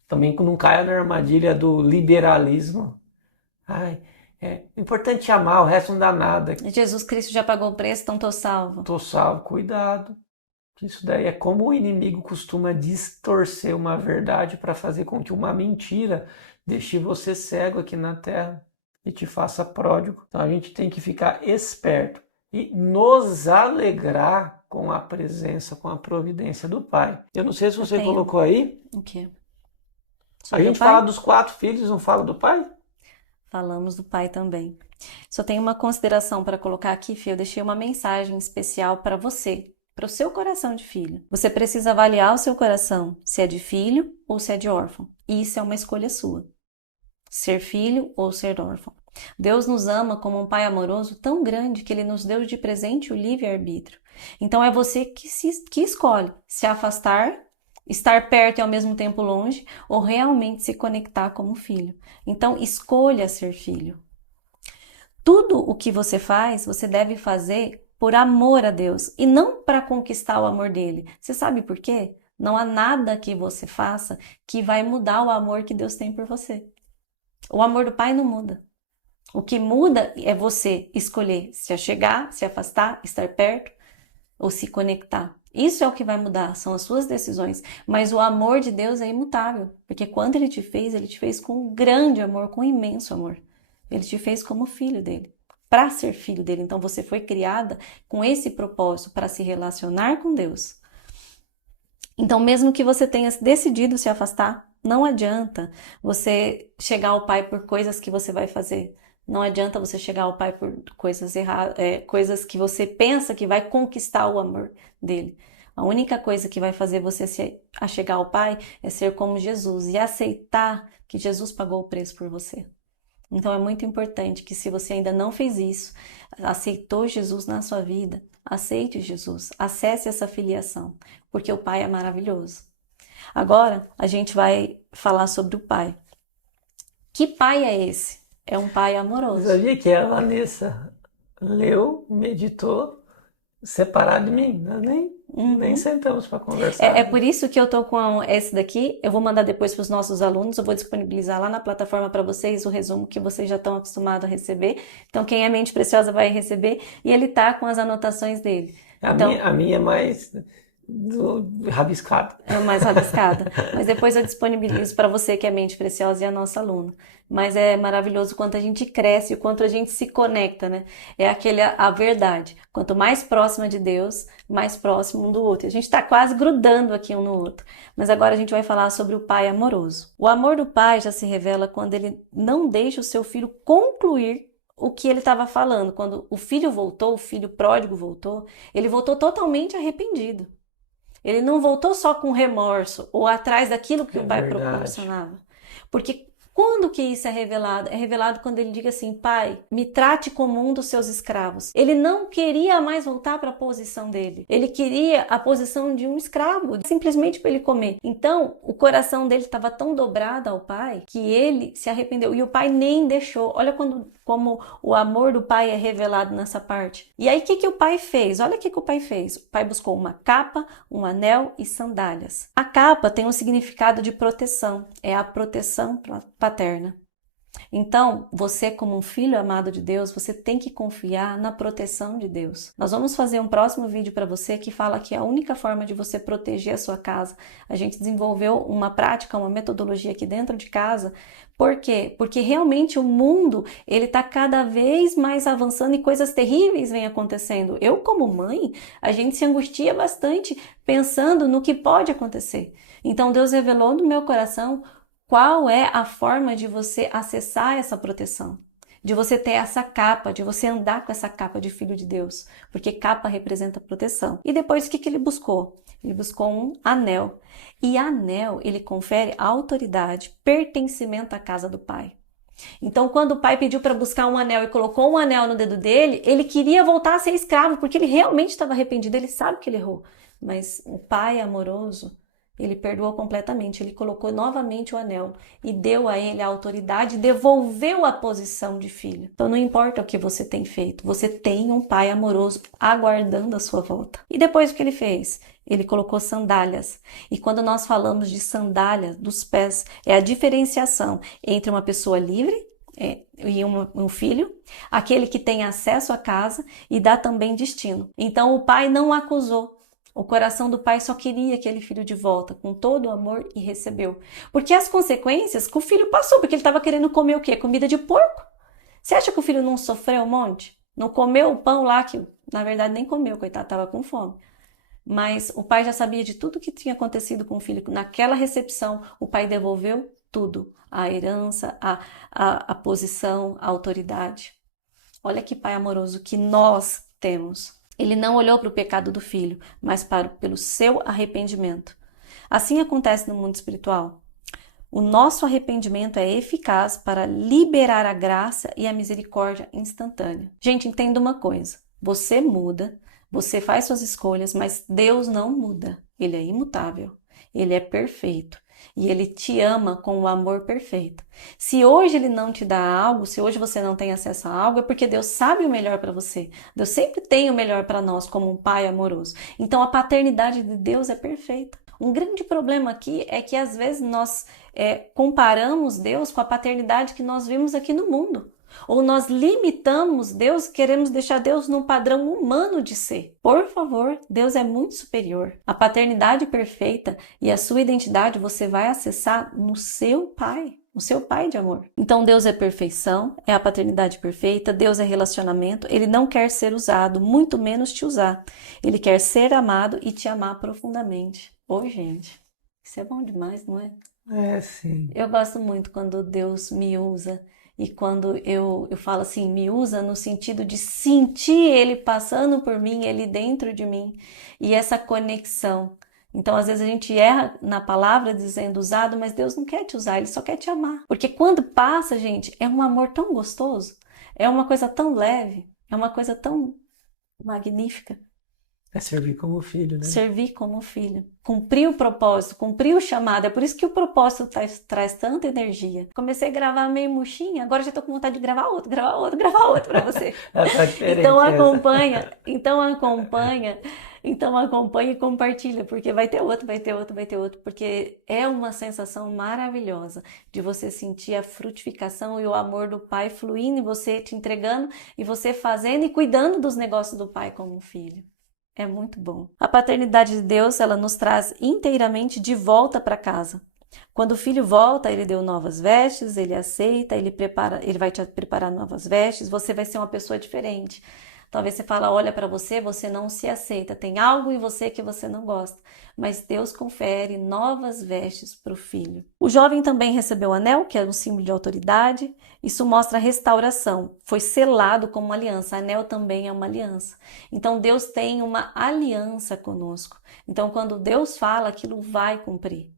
Também não caia na armadilha do liberalismo. Ai, é importante amar, o resto não dá nada. Jesus Cristo já pagou o preço, então tô salvo. Tô salvo, cuidado. Isso daí é como o inimigo costuma distorcer uma verdade para fazer com que uma mentira deixe você cego aqui na terra e te faça pródigo. Então a gente tem que ficar esperto e nos alegrar com a presença, com a providência do Pai. Eu não sei se você colocou aí. O quê? A gente fala dos 4 filhos, não fala do Pai? Falamos do Pai também. Só tenho uma consideração para colocar aqui, Fih. Eu deixei uma mensagem especial para você, para o seu coração de filho. Você precisa avaliar o seu coração, se é de filho ou se é de órfão. E isso é uma escolha sua. Ser filho ou ser órfão. Deus nos ama como um pai amoroso tão grande que ele nos deu de presente o livre-arbítrio. Então é você que escolhe se afastar, estar perto e ao mesmo tempo longe, ou realmente se conectar como filho. Então escolha ser filho. Tudo o que você faz, você deve fazer por amor a Deus e não para conquistar o amor dele. Você sabe por quê? Não há nada que você faça que vai mudar o amor que Deus tem por você. O amor do Pai não muda. O que muda é você escolher se achegar, se afastar, estar perto ou se conectar. Isso é o que vai mudar, são as suas decisões. Mas o amor de Deus é imutável, porque quando Ele te fez com um grande amor, com um imenso amor. Ele te fez como filho dele, para ser filho dele. Então você foi criada com esse propósito, para se relacionar com Deus. Então mesmo que você tenha decidido se afastar, não adianta você chegar ao Pai por coisas que você vai fazer. Não adianta você chegar ao Pai por coisas erradas, coisas que você pensa que vai conquistar o amor dele. A única coisa que vai fazer você se achegar ao Pai é ser como Jesus e aceitar que Jesus pagou o preço por você. Então é muito importante que, se você ainda não fez isso, aceitou Jesus na sua vida, aceite Jesus, acesse essa filiação, porque o Pai é maravilhoso. Agora a gente vai falar sobre o Pai. Que pai é esse? É um pai amoroso. Sabia que a Vanessa leu, meditou, separado de mim? Nós nem sentamos para conversar. É por isso que eu tô com esse daqui. Eu vou mandar depois para os nossos alunos. Eu vou disponibilizar lá na plataforma para vocês o resumo que vocês já estão acostumados a receber. Então, quem é mente preciosa vai receber. E ele tá com as anotações dele. A minha é mais rabiscada. É mais rabiscada. Mas depois eu disponibilizo para você que é mente preciosa e a nossa aluna. Mas é maravilhoso o quanto a gente cresce, o quanto a gente se conecta, né? É a verdade. Quanto mais próxima de Deus, mais próximo um do outro. A gente está quase grudando aqui um no outro. Mas agora a gente vai falar sobre o pai amoroso. O amor do pai já se revela quando ele não deixa o seu filho concluir o que ele estava falando. Quando o filho voltou, o filho pródigo voltou, ele voltou totalmente arrependido. Ele não voltou só com remorso ou atrás daquilo que o pai proporcionava. Porque quando que isso é revelado? É revelado quando ele diz assim: Pai, me trate como um dos seus escravos. Ele não queria mais voltar para a posição dele. Ele queria a posição de um escravo, simplesmente para ele comer. Então, o coração dele estava tão dobrado ao pai que ele se arrependeu. E o pai nem deixou. Olha como o amor do pai é revelado nessa parte. E aí, o que o pai fez? Olha o que o pai fez. O pai buscou uma capa, um anel e sandálias. A capa tem um significado de proteção. É a proteção paterna. Então, você, como um filho amado de Deus, você tem que confiar na proteção de Deus. Nós vamos fazer um próximo vídeo para você que fala que a única forma de você proteger a sua casa, a gente desenvolveu uma prática, uma metodologia aqui dentro de casa. Por quê? Porque realmente o mundo, ele está cada vez mais avançando e coisas terríveis vêm acontecendo. Eu, como mãe, a gente se angustia bastante pensando no que pode acontecer. Então, Deus revelou no meu coração qual é a forma de você acessar essa proteção, de você ter essa capa, de você andar com essa capa de filho de Deus, porque capa representa proteção. E depois o que ele buscou? Ele buscou um anel. E anel, ele confere autoridade, pertencimento à casa do pai. Então, quando o pai pediu para buscar um anel e colocou um anel no dedo dele, ele queria voltar a ser escravo, porque ele realmente estava arrependido, ele sabe que ele errou. Mas o pai amoroso, ele perdoou completamente, ele colocou novamente o anel e deu a ele a autoridade, devolveu a posição de filho. Então não importa o que você tem feito, você tem um pai amoroso aguardando a sua volta. E depois o que ele fez? Ele colocou sandálias. E quando nós falamos de sandálias dos pés, é a diferenciação entre uma pessoa livre e um filho, aquele que tem acesso à casa e dá também destino. Então o pai não acusou. O coração do pai só queria aquele filho de volta, com todo o amor, e recebeu. Porque as consequências que o filho passou, porque ele estava querendo comer o quê? Comida de porco. Você acha que o filho não sofreu um monte? Não comeu o pão lá, que na verdade nem comeu, coitado, estava com fome. Mas o pai já sabia de tudo que tinha acontecido com o filho. Naquela recepção, o pai devolveu tudo. A herança, a posição, a autoridade. Olha que pai amoroso que nós temos. Ele não olhou para o pecado do filho, mas pelo seu arrependimento. Assim acontece no mundo espiritual. O nosso arrependimento é eficaz para liberar a graça e a misericórdia instantânea. Gente, entenda uma coisa. Você muda, você faz suas escolhas, mas Deus não muda. Ele é imutável. Ele é perfeito. E Ele te ama com o amor perfeito. Se hoje Ele não te dá algo, se hoje você não tem acesso a algo, é porque Deus sabe o melhor para você. Deus sempre tem o melhor para nós, como um pai amoroso. Então a paternidade de Deus é perfeita. Um grande problema aqui é que às vezes nós comparamos Deus com a paternidade que nós vimos aqui no mundo. Ou nós limitamos Deus, queremos deixar Deus num padrão humano de ser. Por favor, Deus é muito superior. A paternidade perfeita e a sua identidade você vai acessar no seu Pai, no seu Pai de amor. Então Deus é perfeição, é a paternidade perfeita, Deus é relacionamento, Ele não quer ser usado, muito menos te usar. Ele quer ser amado e te amar profundamente. Oi, gente, isso é bom demais, não é? É, sim. Eu gosto muito quando Deus me usa E quando eu falo assim, me usa no sentido de sentir Ele passando por mim, Ele dentro de mim, e essa conexão. Então, às vezes a gente erra na palavra dizendo usado, mas Deus não quer te usar, Ele só quer te amar. Porque quando passa, gente, é um amor tão gostoso, é uma coisa tão leve, é uma coisa tão magnífica. É servir como filho, né? Servir como filho, cumprir o propósito, cumprir o chamado. É por isso que o propósito traz tanta energia. Comecei a gravar meio murchinha, agora já tô com vontade de gravar outro para você. Tá diferente Então essa. acompanha, então acompanha e compartilha, porque vai ter outro, porque é uma sensação maravilhosa de você sentir a frutificação e o amor do Pai fluindo em você, te entregando e você fazendo e cuidando dos negócios do Pai como um filho. É muito bom. A paternidade de Deus, ela nos traz inteiramente de volta para casa. Quando o filho volta, ele deu novas vestes, ele aceita, ele vai te preparar novas vestes, você vai ser uma pessoa diferente. Talvez você fala, olha para você, você não se aceita, tem algo em você que você não gosta. Mas Deus confere novas vestes para o filho. O jovem também recebeu o anel, que é um símbolo de autoridade. Isso mostra a restauração. Foi selado como uma aliança. Anel também é uma aliança. Então Deus tem uma aliança conosco. Então quando Deus fala, aquilo vai cumprir.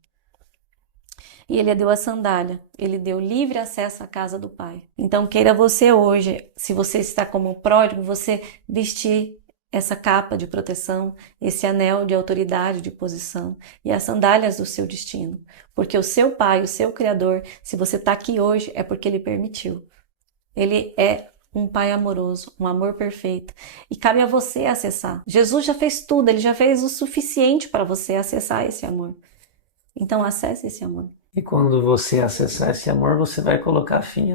E ele deu a sandália, ele deu livre acesso à casa do Pai. Então queira você hoje, se você está como pródigo, você vestir essa capa de proteção, esse anel de autoridade, de posição e as sandálias do seu destino. Porque o seu Pai, o seu Criador, se você está aqui hoje, é porque Ele permitiu. Ele é um Pai amoroso, um amor perfeito. E cabe a você acessar. Jesus já fez tudo, Ele já fez o suficiente para você acessar esse amor. Então acesse esse amor. E quando você acessar esse amor, você vai colocar fim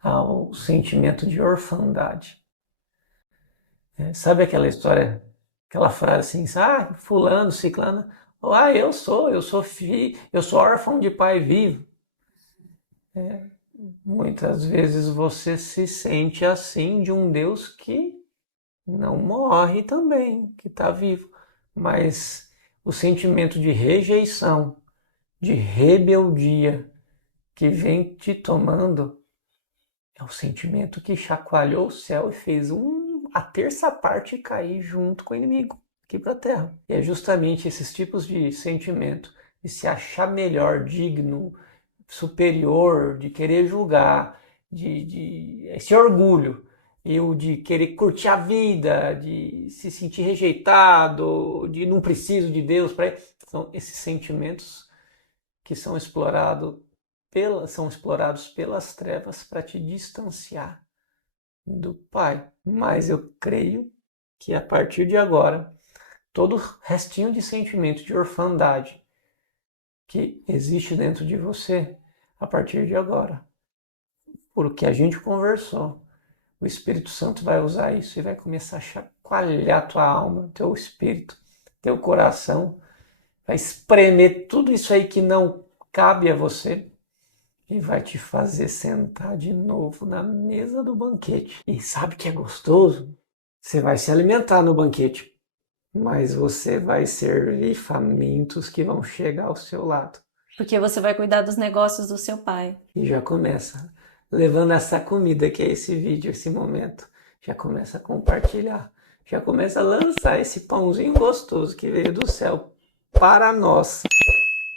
ao sentimento de orfandade. Sabe aquela história, aquela frase assim, fulano, ciclano, eu sou filho, eu sou órfão de pai vivo. Muitas vezes você se sente assim de um Deus que não morre também, que está vivo. Mas o sentimento de rejeição, de rebeldia que vem te tomando é o sentimento que chacoalhou o céu e fez a terça parte cair junto com o inimigo aqui para a terra. E é justamente esses tipos de sentimento, de se achar melhor, digno, superior, de querer julgar, de esse orgulho, e o de querer curtir a vida, de se sentir rejeitado, de não preciso de Deus para são esses sentimentos que são explorados pelas trevas para te distanciar do Pai. Mas eu creio que a partir de agora, todo restinho de sentimento de orfandade que existe dentro de você, a partir de agora, por o que a gente conversou, o Espírito Santo vai usar isso e vai começar a chacoalhar tua alma, teu espírito, teu coração, vai espremer tudo isso aí que não cabe a você e vai te fazer sentar de novo na mesa do banquete. E sabe que é gostoso? Você vai se alimentar no banquete, mas você vai servir famintos que vão chegar ao seu lado. Porque você vai cuidar dos negócios do seu Pai. E já começa levando essa comida que é esse vídeo, esse momento. Já começa a compartilhar. Já começa a lançar esse pãozinho gostoso que veio do céu para nós.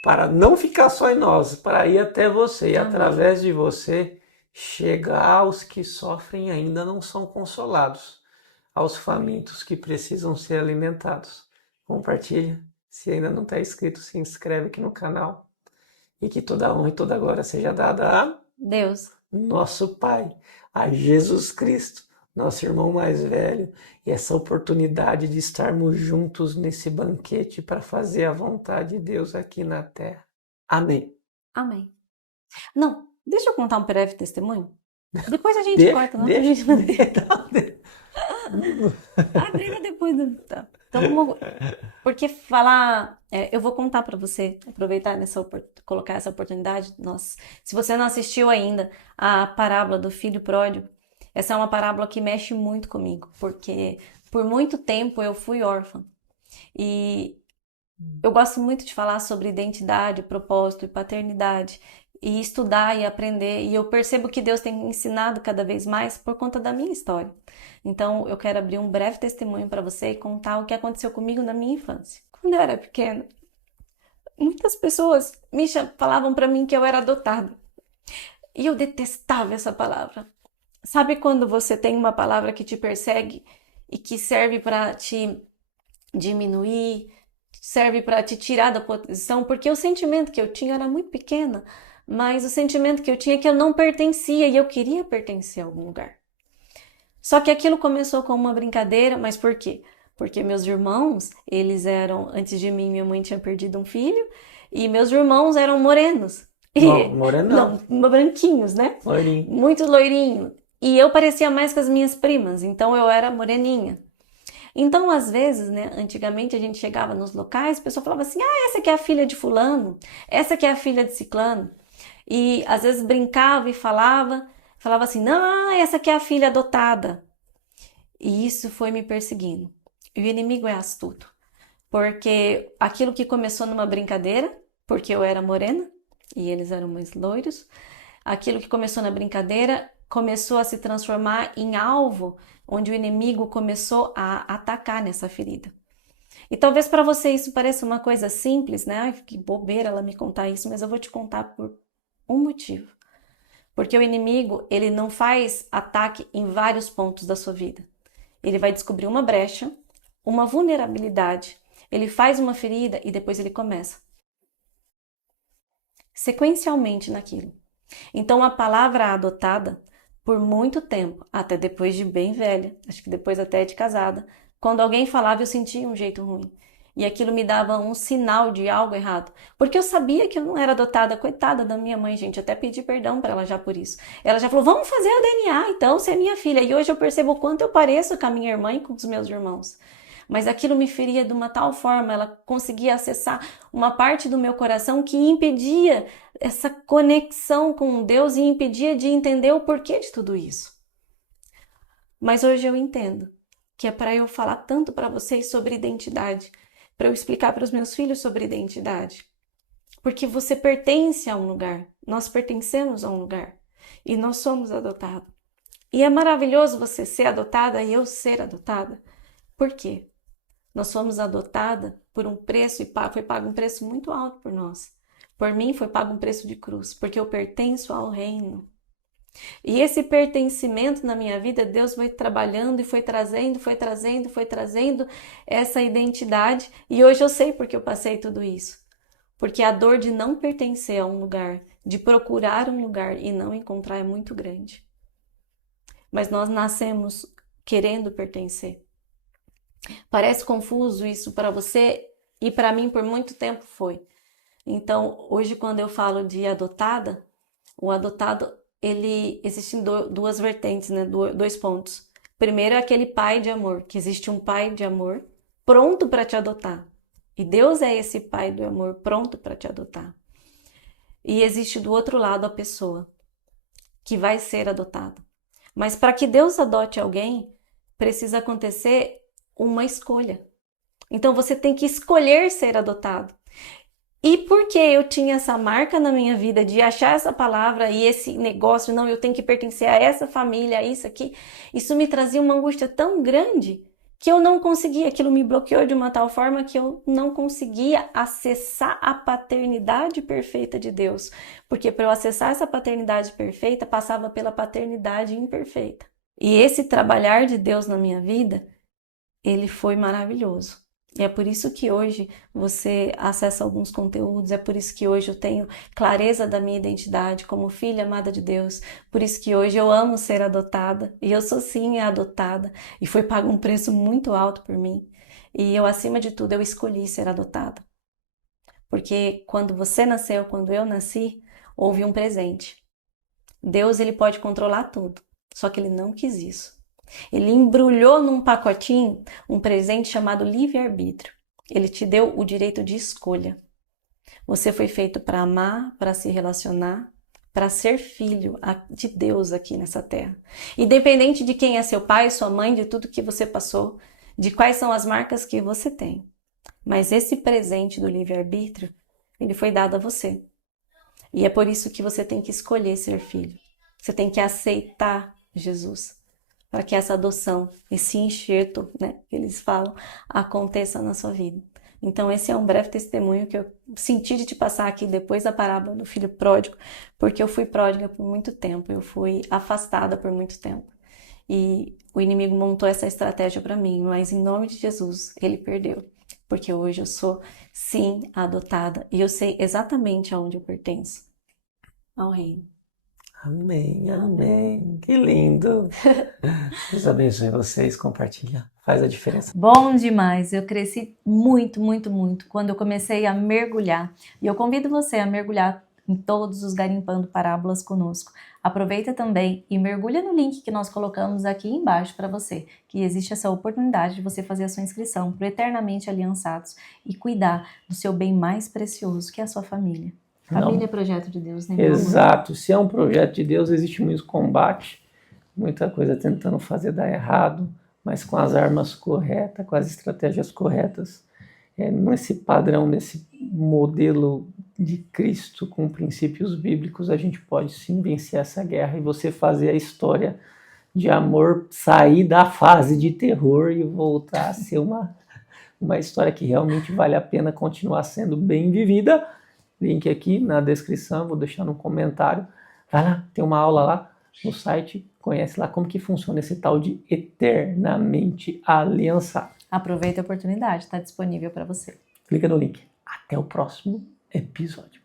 Para não ficar só em nós, para ir até você. E através de você, chegar aos que sofrem e ainda não são consolados. Aos famintos que precisam ser alimentados. Compartilha. Se ainda não está inscrito, se inscreve aqui no canal. E que toda honra e toda glória seja dada a Deus, nosso Pai, a Jesus Cristo, nosso irmão mais velho, e essa oportunidade de estarmos juntos nesse banquete para fazer a vontade de Deus aqui na terra. Amém. Amém. Não, deixa eu contar um breve testemunho. Depois a gente corta, não? Briga depois. Tá. Então, porque falar, eu vou contar para você, aproveitar colocar essa oportunidade. Se você não assistiu ainda a parábola do filho pródigo, essa é uma parábola que mexe muito comigo, porque por muito tempo eu fui órfã. E eu gosto muito de falar sobre identidade, propósito e paternidade. e estudar e aprender. E eu percebo que Deus tem me ensinado cada vez mais por conta da minha história. Então, eu quero abrir um breve testemunho para você e contar o que aconteceu comigo na minha infância. Quando eu era pequena, muitas pessoas falavam para mim que eu era adotada. E eu detestava essa palavra. Sabe quando você tem uma palavra que te persegue e que serve para te diminuir, serve para te tirar da posição? Porque o sentimento que eu tinha era muito pequena, mas o sentimento que eu tinha é que eu não pertencia e eu queria pertencer a algum lugar. Só que aquilo começou como uma brincadeira, mas por quê? Porque meus irmãos, eles eram, antes de mim, minha mãe tinha perdido um filho, e meus irmãos eram morenos. Não, moreno Não, branquinhos, né? Loirinho. Muito loirinho. E eu parecia mais com as minhas primas, então eu era moreninha. Então, às vezes, né, antigamente a gente chegava nos locais, a pessoa falava assim, essa aqui é a filha de fulano, essa aqui é a filha de ciclano. E às vezes brincava e falava assim, não, essa aqui é a filha adotada. E isso foi me perseguindo. E o inimigo é astuto, porque aquilo que começou numa brincadeira, porque eu era morena e eles eram mais loiros, aquilo que começou na brincadeira começou a se transformar em alvo, onde o inimigo começou a atacar nessa ferida. E talvez para você isso pareça uma coisa simples, né? Ai, que bobeira ela me contar isso, mas eu vou te contar por um motivo. Porque o inimigo, ele não faz ataque em vários pontos da sua vida. Ele vai descobrir uma brecha, uma vulnerabilidade, ele faz uma ferida e depois ele começa sequencialmente naquilo. Então a palavra adotada, por muito tempo, até depois de bem velha, acho que depois até de casada, quando alguém falava eu sentia um jeito ruim. E aquilo me dava um sinal de algo errado. Porque eu sabia que eu não era adotada. Coitada da minha mãe, gente. Até pedi perdão para ela já por isso. Ela já falou, vamos fazer a DNA, então, você é minha filha. E hoje eu percebo o quanto eu pareço com a minha irmã e com os meus irmãos. Mas aquilo me feria de uma tal forma, ela conseguia acessar uma parte do meu coração que impedia essa conexão com Deus e impedia de entender o porquê de tudo isso. Mas hoje eu entendo que é para eu falar tanto para vocês sobre identidade, para eu explicar para os meus filhos sobre identidade. Porque você pertence a um lugar, nós pertencemos a um lugar e nós somos adotados. E é maravilhoso você ser adotada e eu ser adotada. Por quê? Nós fomos adotadas por um preço e foi pago um preço muito alto por nós. Por mim foi pago um preço de cruz, porque eu pertenço ao reino. E esse pertencimento na minha vida, Deus foi trabalhando e foi trazendo essa identidade. E hoje eu sei porque eu passei tudo isso. Porque a dor de não pertencer a um lugar, de procurar um lugar e não encontrar é muito grande. Mas nós nascemos querendo pertencer. Parece confuso isso para você e para mim por muito tempo foi. Então, hoje quando eu falo de adotada, o adotado, ele existe em duas vertentes, né? Dois pontos. Primeiro é aquele pai de amor, que existe um pai de amor pronto para te adotar. E Deus é esse pai do amor pronto para te adotar. E existe do outro lado a pessoa que vai ser adotada. Mas para que Deus adote alguém, precisa acontecer uma escolha. Então você tem que escolher ser adotado. E porque eu tinha essa marca na minha vida de achar essa palavra e esse negócio, não, eu tenho que pertencer a essa família, a isso aqui, isso me trazia uma angústia tão grande que eu não conseguia, aquilo me bloqueou de uma tal forma que eu não conseguia acessar a paternidade perfeita de Deus. Porque para eu acessar essa paternidade perfeita, passava pela paternidade imperfeita. E esse trabalhar de Deus na minha vida, ele foi maravilhoso. E é por isso que hoje você acessa alguns conteúdos, é por isso que hoje eu tenho clareza da minha identidade como filha amada de Deus, por isso que hoje eu amo ser adotada, e eu sou sim adotada, e foi pago um preço muito alto por mim. E eu, acima de tudo, eu escolhi ser adotada. Porque quando você nasceu, quando eu nasci, houve um presente. Deus, ele pode controlar tudo, só que ele não quis isso. Ele embrulhou num pacotinho um presente chamado livre-arbítrio. Ele te deu o direito de escolha. Você foi feito para amar, para se relacionar, para ser filho de Deus aqui nessa terra. Independente de quem é seu pai, sua mãe, de tudo que você passou, de quais são as marcas que você tem. Mas esse presente do livre-arbítrio, ele foi dado a você. E é por isso que você tem que escolher ser filho. Você tem que aceitar Jesus, para que essa adoção, esse enxerto, né, que eles falam, aconteça na sua vida. Então esse é um breve testemunho que eu senti de te passar aqui depois da parábola do filho pródigo, porque eu fui pródiga por muito tempo, eu fui afastada por muito tempo. E o inimigo montou essa estratégia para mim, mas em nome de Jesus, ele perdeu. Porque hoje eu sou, sim, adotada e eu sei exatamente aonde eu pertenço. Ao reino. Amém, amém. Que lindo. Deus abençoe vocês, compartilha. Faz a diferença. Bom demais, eu cresci muito, muito, muito quando eu comecei a mergulhar. E eu convido você a mergulhar em todos os Garimpando Parábolas conosco. Aproveita também e mergulha no link que nós colocamos aqui embaixo para você, que existe essa oportunidade de você fazer a sua inscrição para Eternamente Aliançados e cuidar do seu bem mais precioso, que é a sua família. Família é projeto de Deus, né, meu amor? Exato. Se é um projeto de Deus, existe muito combate, muita coisa tentando fazer dar errado, mas com as armas corretas, com as estratégias corretas, nesse padrão, nesse modelo de Cristo, com princípios bíblicos, a gente pode sim vencer essa guerra e você fazer a história de amor sair da fase de terror e voltar a ser uma história que realmente vale a pena continuar sendo bem vivida. Link aqui na descrição, vou deixar no comentário. Vai lá, tem uma aula lá no site, conhece lá como que funciona esse tal de Eternamente Aliançado. Aproveita a oportunidade, está disponível para você. Clica no link. Até o próximo episódio.